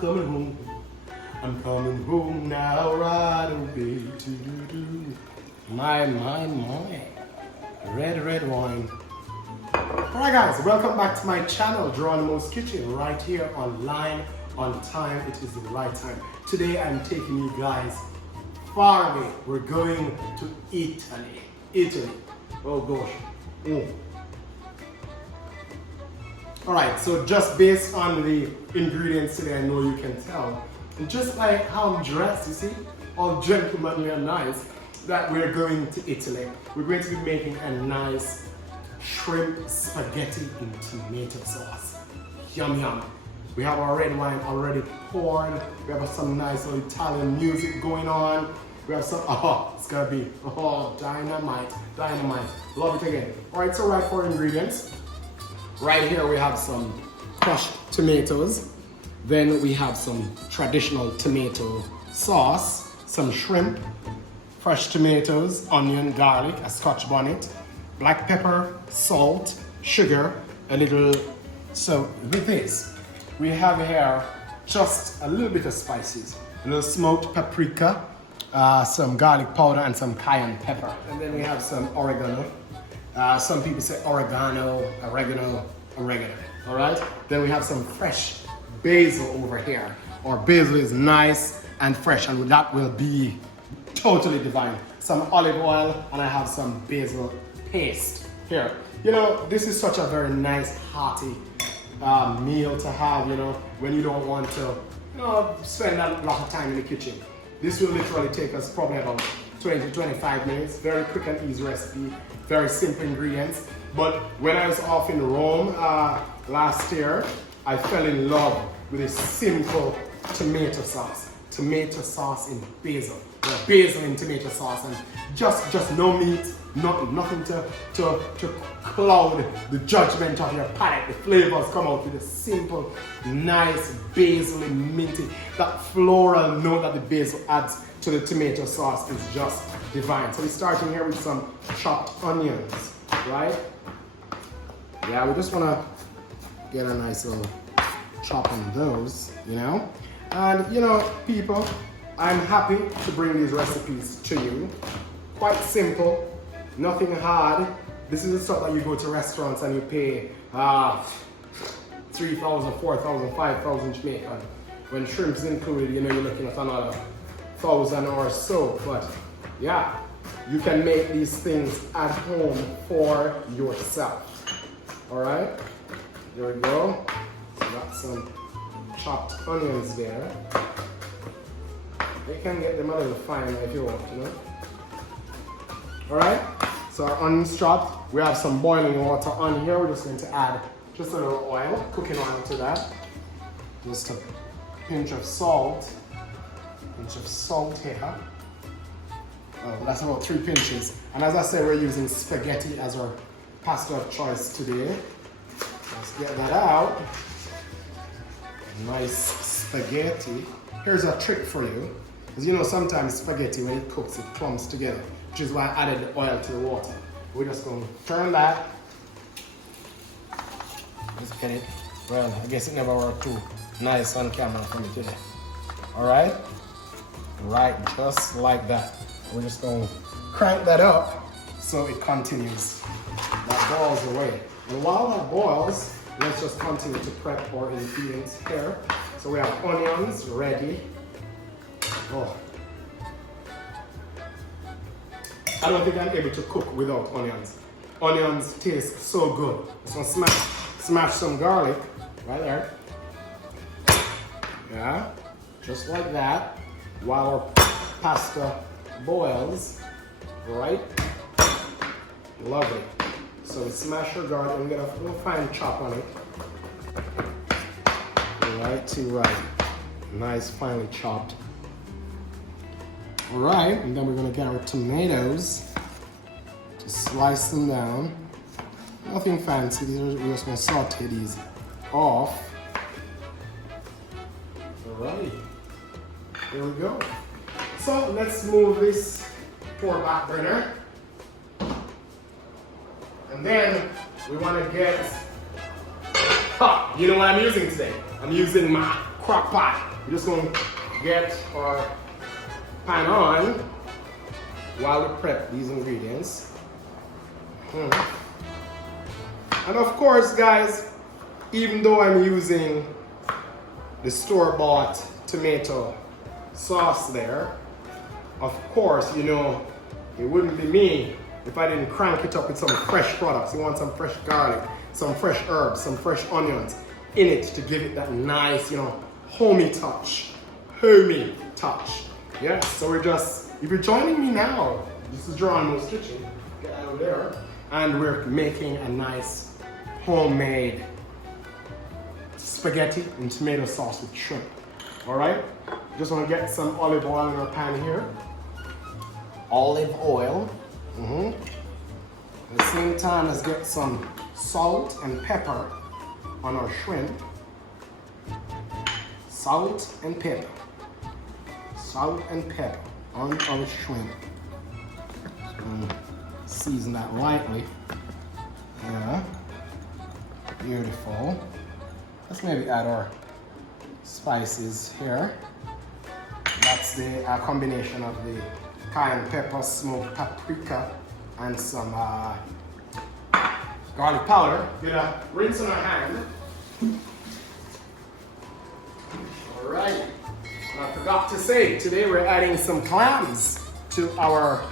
coming home. I'm coming home now, right away. My. Red wine. Alright guys, welcome back to my channel, Jeronimos Kitchen, right here online, on time. It is the right time. Today I'm taking you guys far away. We're going to Italy. Italy. Oh gosh. Alright, so just based on the ingredients today, I know you can tell. And just like how I'm dressed, you see, all gentlemanly and nice, that we're going to Italy. We're going to be making a nice shrimp spaghetti in tomato sauce. Yum yum. We have our red wine already poured. We have some nice little Italian music going on. We have some, it's gonna be, dynamite. Love it again. All right, so right for ingredients. Right here we have some crushed tomatoes. Then we have some traditional tomato sauce, some shrimp, fresh tomatoes, onion, garlic, a Scotch bonnet, black pepper, salt, sugar, a little. So with this, we have here just a little bit of spices, a little smoked paprika, some garlic powder, and some cayenne pepper. And then we have some oregano. Some people say oregano. All right. Then we have some fresh basil over here. Our basil is nice and fresh, and that will be totally divine. Some olive oil, and I have some basil paste here. You know, this is such a very nice hearty meal to have, you know, when you don't want to, spend a lot of time in the kitchen. This will literally take us probably about 20 to 25 minutes. Very quick and easy recipe, very simple ingredients. But when I was off in Rome last year, I fell in love with a simple tomato sauce. Tomato sauce in basil. Basil in tomato sauce, and just no meat, nothing to cloud the judgment of your palate. The flavors come out with a simple, nice basil and minty. That floral note that the basil adds to the tomato sauce is just divine. So we're starting here with some chopped onions, right? Yeah, we just wanna get a nice little chop on those, you know? And you know, people, I'm happy to bring these recipes to you. Quite simple, nothing hard. This is the stuff that you go to restaurants and you pay 3,000, 4,000, 5,000 Jamaican. When shrimp's included, you know, you're looking at another 1,000 or so. But yeah, you can make these things at home for yourself. All right, there we go. Got some chopped onions there. You can get them a little finer if you want, you know. Alright, so our onions chopped. We have some boiling water on here. We're just going to add just a little oil, cooking oil to that. Just a pinch of salt. Here. Oh, that's about 3 pinches. And as I said, we're using spaghetti as our pasta of choice today. Let's get that out. Nice spaghetti. Here's a trick for you. Because you know, sometimes spaghetti, when it cooks, it clumps together, which is why I added the oil to the water. We're just going to turn that. Just get it. Well, I guess it never worked too nice on camera for me today. Alright? Right, just like that. We're just going to crank that up so it continues. That boils away. And while that boils, let's just continue to prep our ingredients here. So we have onions ready. Oh. I don't think I'm able to cook without onions. Onions taste so good. Just want to smash some garlic right there. Yeah, just like that. While our pasta boils, right? Lovely. So we smash our garlic and get a little fine chop on it. Right to right. Nice, finely chopped. All right, and then we're gonna get our tomatoes. Just slice them down. Nothing fancy. We're just gonna saute these off. All right, there we go. So let's move this to our back burner. And then we want to get, you know what I'm using today? I'm using my crock pot. We're just going to get our pan on while we prep these ingredients. And of course, guys, even though I'm using the store-bought tomato sauce there, of course, you know, it wouldn't be me if I didn't crank it up with some fresh products. You want some fresh garlic, some fresh herbs, some fresh onions in it to give it that nice, you know, homey touch. Yeah, so we're just, if you're joining me now, this is Jeronimos kitchen, get out of there, and we're making a nice homemade spaghetti and tomato sauce with shrimp. All right, just want to get some olive oil in our pan here. Olive oil. At the same time, let's get some salt and pepper on our shrimp. Salt and pepper. Salt and pepper on our shrimp. Season that lightly. Yeah. Beautiful. Let's maybe add our spices here. That's the combination of the cayenne pepper, smoked paprika, and some garlic powder. Get a rinse in our hand. All right. I forgot to say, today we're adding some clams to our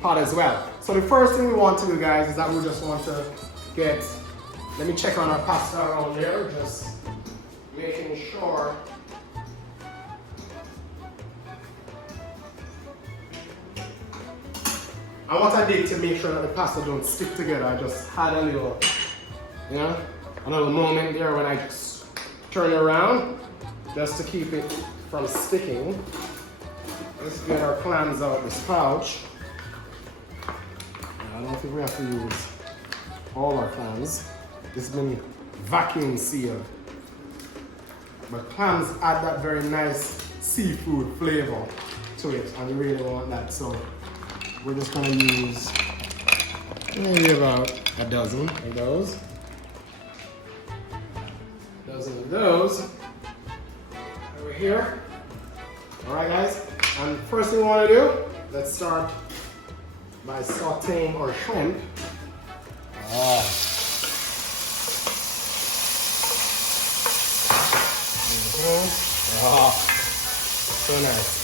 pot as well. So the first thing we want to do, guys, is that we just want to get, let me check on our pasta around there, just making sure. And what I did to make sure that the pasta don't stick together, I just had a little, you know, a little moment there when I just turn it around, just to keep it from sticking. Let's get our clams out of this pouch. I don't think we have to use all our clams. It's been vacuum sealed. But clams add that very nice seafood flavor to it, and you really want that. So we're just gonna use maybe about a dozen of those. Over here. All right, guys. And first thing we want to do, let's start by sauteing our shrimp. So nice.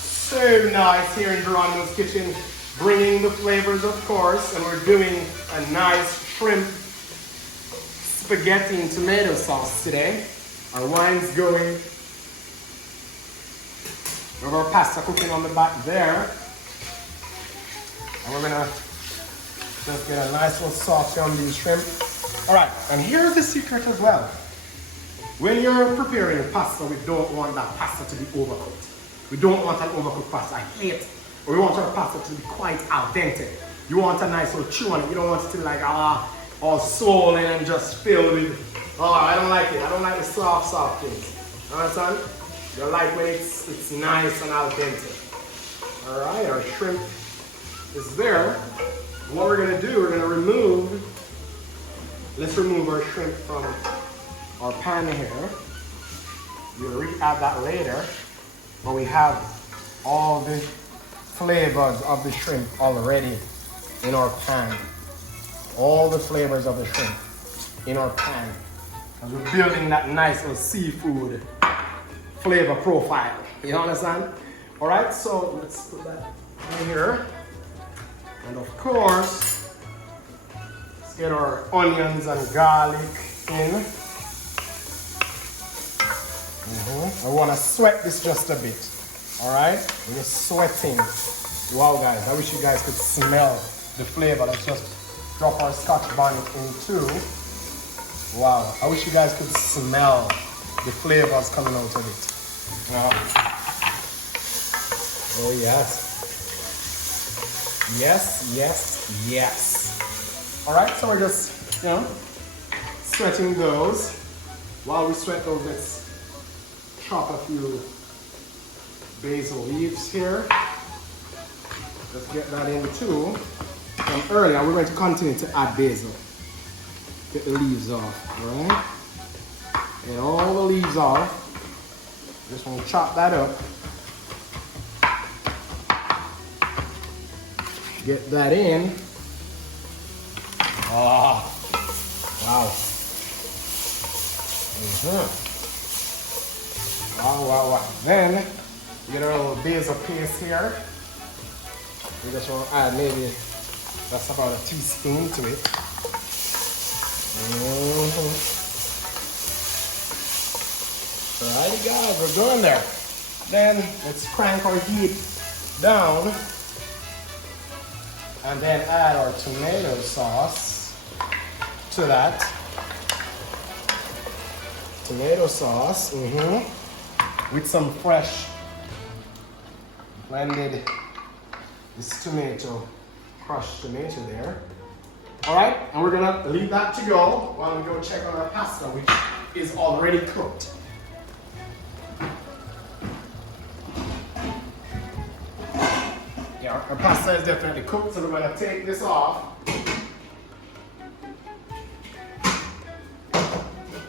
So nice here in Jeronimos kitchen, bringing the flavors, of course, and we're doing a nice shrimp spaghetti and tomato sauce today. Our wine's going. We have our pasta cooking on the back there. And we're gonna just get a nice little sauce on these shrimp. All right, and here's the secret as well. When you're preparing pasta, we don't want that pasta to be overcooked. We don't want an overcooked pasta. I hate, or we want our pasta to be quite al dente. You want a nice little chew on it. You don't want it to be like, all swollen and just filled with, I don't like it. I don't like the soft things. Understand? You like when it's nice and al dente. All right, our shrimp is there. What we're gonna do, we're gonna let's remove our shrimp from our pan here. We'll re-add that later, but we have all the flavors of the shrimp already in our pan. All the flavors of the shrimp in our pan. And we're building that nice little seafood flavor profile. You understand? All right, so let's put that in here. And of course, let's get our onions and garlic in. I want to sweat this just a bit. All right, we're just sweating. Wow, guys, I wish you guys could smell the flavor. Let's just drop our Scotch bonnet in too. Wow, I wish you guys could smell the flavors coming out of it. Oh yes. Yes. All right, so we're just, sweating those. While we sweat those, let's chop a few basil leaves here. Let's get that in too. From earlier, we're going to continue to add basil. Get the leaves off, all right? And all the leaves off. Just want to chop that up. Get that in. Ah, wow. Wow. Then, you get a little basil paste here. We just want to add maybe, that's about a teaspoon to it. Alrighty guys, we're going there. Then, let's crank our heat down. And then add our tomato sauce to that. Tomato sauce, with some fresh blended this tomato, crushed tomato there. All right, and we're gonna leave that to go while we go check on our pasta, which is already cooked. Yeah, our pasta is definitely cooked, so we're gonna take this off.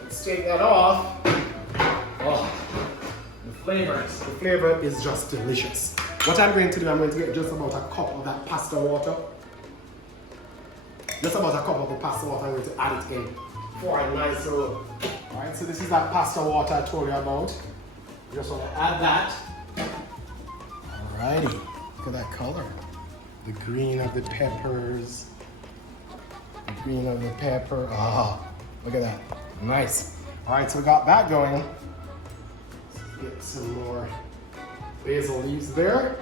Let's take that off. Oh, the flavor is just delicious. What I'm going to do, I'm going to get just about a cup of that pasta water. Just about a cup of the pasta water, I'm going to add it in for a nice roll. Alright, so this is that pasta water I told you about. Just want to add that. Alrighty, look at that color. The green of the peppers. The green of the pepper. Ah, look at that. Nice. Alright, so we got that going. Let's get some more basil leaves there.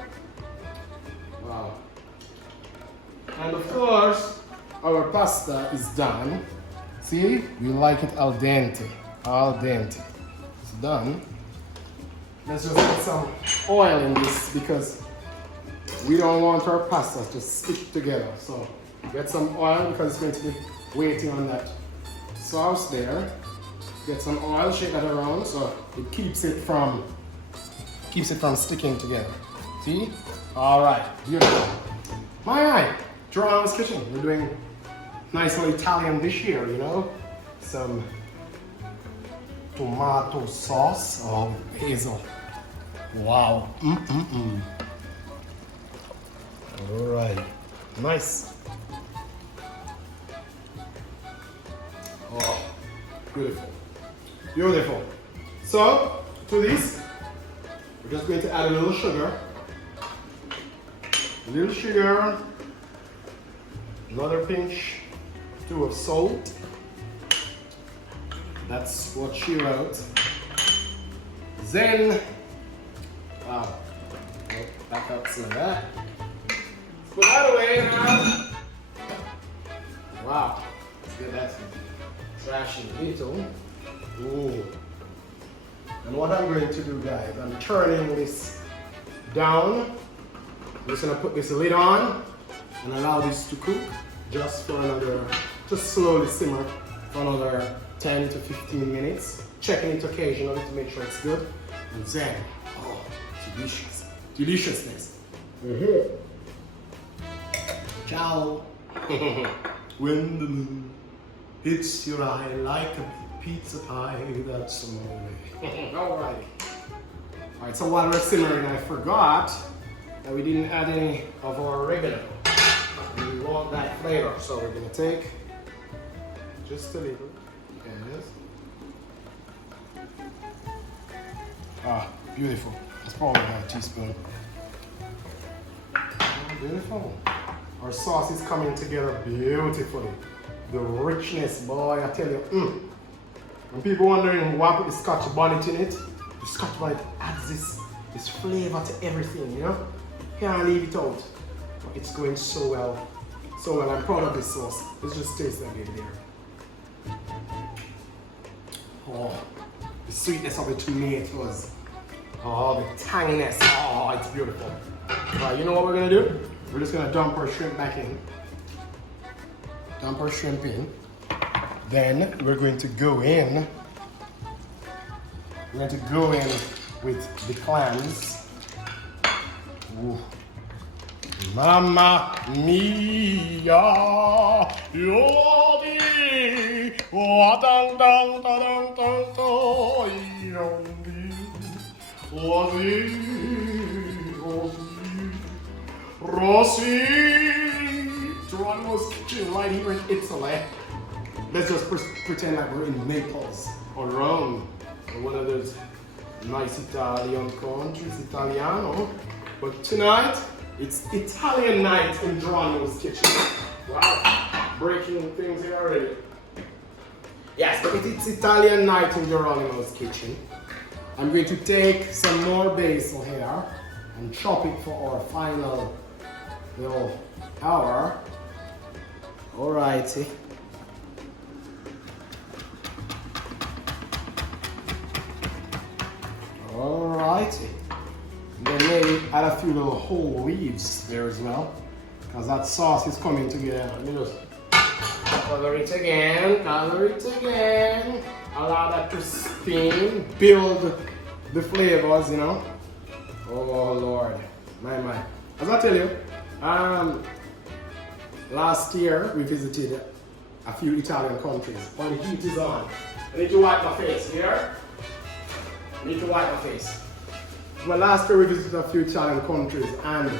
Wow. And of course, our pasta is done. See, we like it al dente. Al dente. It's done. Let's just put some oil in this because we don't want our pasta to stick together. So get some oil because it's going to be waiting on that sauce there. Get some oil, shake that around so it keeps it from sticking together. See? All right, beautiful. My eye, Jeronimos Kitchen. We're doing nice little Italian dish here, you know? Some tomato sauce. Oh, basil. Wow. All right, nice. Oh, beautiful. Beautiful. So, to this, we're just going to add a little sugar. A little sugar. Another pinch, two of salt. That's what she wrote. Then, wow, back up some of that. Put that away now. Wow, let's get that trashy little. Ooh. And what I'm going to do, guys, I'm turning this down. I'm just gonna put this lid on and allow this to cook just for another, just slowly simmer for another 10 to 15 minutes. Checking it occasionally to make sure it's good. And then, oh, delicious. Deliciousness. Ciao. When the moon hits your eye like a pizza pie, that's the moment. Alright. Alright, so while we're simmering, I forgot that we didn't add any of our oregano. And we want that flavor, so we're gonna take just a little. Yes. Ah, beautiful. It's probably about a teaspoon. Oh, beautiful. Our sauce is coming together beautifully. The richness, boy, I tell you. When people wondering why I put the Scotch bonnet in it, the Scotch bonnet adds this flavor to everything, you know? Can't leave it out. But it's going so well. So well, I'm proud of this sauce. It just tastes like it there. Oh, the sweetness of the tomatoes. Oh, the tanginess. Oh, it's beautiful. Alright, you know what we're gonna do? We're just gonna dump our shrimp back in. Dump our shrimp in. Then we're going to go in. We're going to go in with the clams. Ooh. Mamma mia! Oh, Rossi, Jeronimos kitchen right here in Italy. Let's just pretend like we're in Naples or Rome or one of those nice Italian countries, Italiano. But tonight, it's Italian night in Jeronimos kitchen. Wow, breaking things here already. Yes, but it's Italian night in Jeronimos kitchen. I'm going to take some more basil here and chop it for our final little hour. Alrighty. Alrighty. Then maybe add a few little whole leaves there as well, because that sauce is coming together. Let me just color it again, allow that to steam, build the flavors, you know. Oh Lord, my. As I tell you, last year we visited a few Italian countries. When the heat is on, I need to wipe my face here. Well, last year we visited a few Italian countries and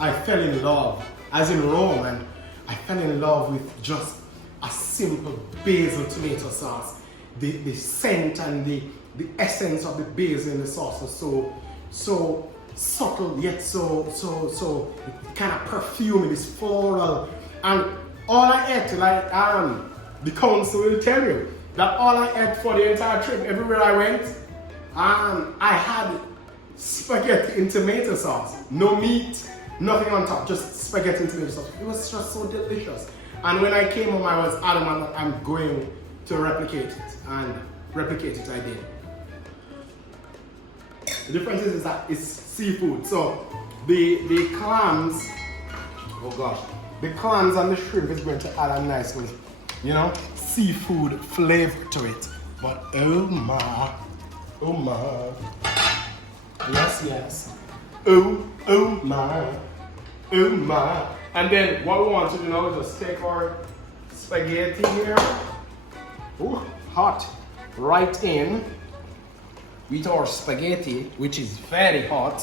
I fell in love, as in Rome, and I fell in love with just a simple basil tomato sauce. The scent and the essence of the basil in the sauce was so subtle yet so kind of perfume, this floral. And all I ate, like the council will tell you, that all I ate for the entire trip, everywhere I went, I had spaghetti in tomato sauce. No meat, nothing on top, just spaghetti in tomato sauce. It was just so delicious. And when I came home, I was adamant that I'm going to replicate it. And replicate it I did. The difference is that it's seafood. So the clams, oh gosh, the clams and the shrimp is going to add a nice little, you know, seafood flavor to it. But oh my. Yes. Oh my. And then what we want to do now is just take our spaghetti here. Ooh, hot. Right in with our spaghetti, which is very hot.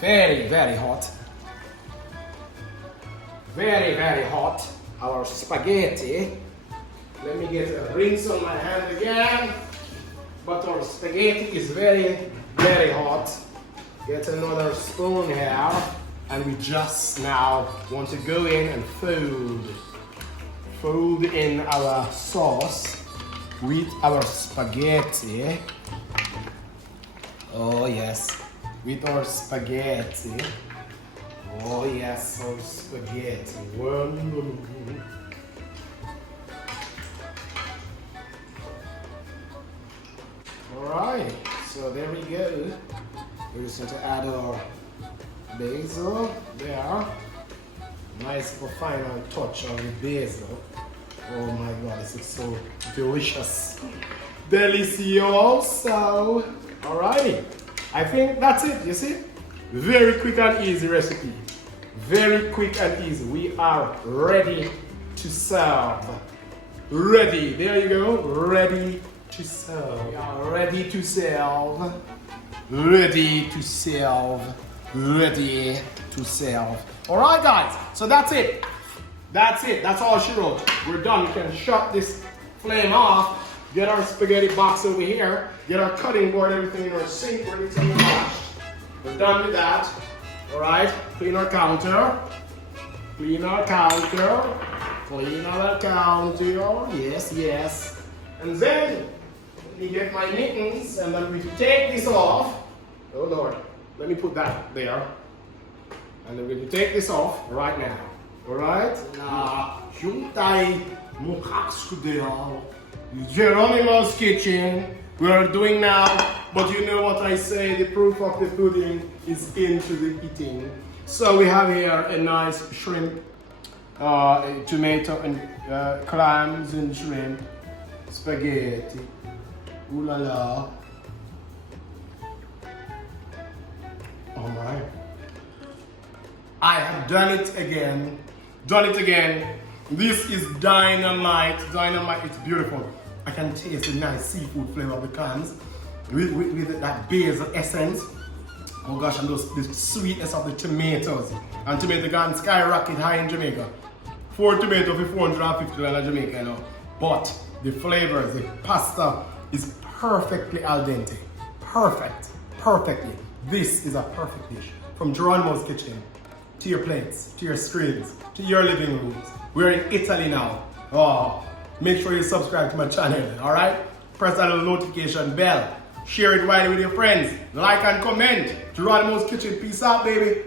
Very hot. Very hot. Our spaghetti. Let me get a rinse on my hand again. But our spaghetti is very hot. Get another spoon here. And we just now want to go in and fold in our sauce with our spaghetti. Oh yes, with our spaghetti. Oh yes, our spaghetti. Wonderful. Alright, so there we go. We're just going to add our basil there. Nice final touch of the basil. Oh my god, this is so delicious. Delicioso. Alrighty, I think that's it, you see? Very quick and easy recipe. Very quick and easy. We are ready to serve. Ready, there you go, ready to serve. We are ready to serve. Ready to serve. Ready to serve. Alright guys, so that's it. That's all she wrote. We're done. We can shut this flame off. Get our spaghetti box over here. Get our cutting board, everything in our sink ready to be washed. We're done with that. Alright, clean our counter. Clean our counter. Yes. And then, let me get my mittens and then we take this off. Oh Lord, let me put that there. And then we're going to take this off right now. Alright? Jeronimos kitchen. We are doing now, but you know what I say, the proof of the pudding is into the eating. So we have here a nice shrimp, tomato and clams and shrimp, spaghetti. Ooh la la. Oh my. I have done it again. This is dynamite. Dynamite, it's beautiful. I can taste the nice seafood flavor of the clams with that basil essence. Oh gosh, and the sweetness of the tomatoes. And tomato can skyrocket high in Jamaica. 4 tomatoes for $450 in Jamaica, you know. But the flavors, the pasta is perfectly al dente. Perfectly. This is a perfect dish. From Jeronimos kitchen, to your plates, to your screens, to your living rooms. We're in Italy now. Oh, make sure you subscribe to my channel, alright? Press that little notification bell. Share it widely with your friends. Like and comment. Jeronimos kitchen, peace out, baby.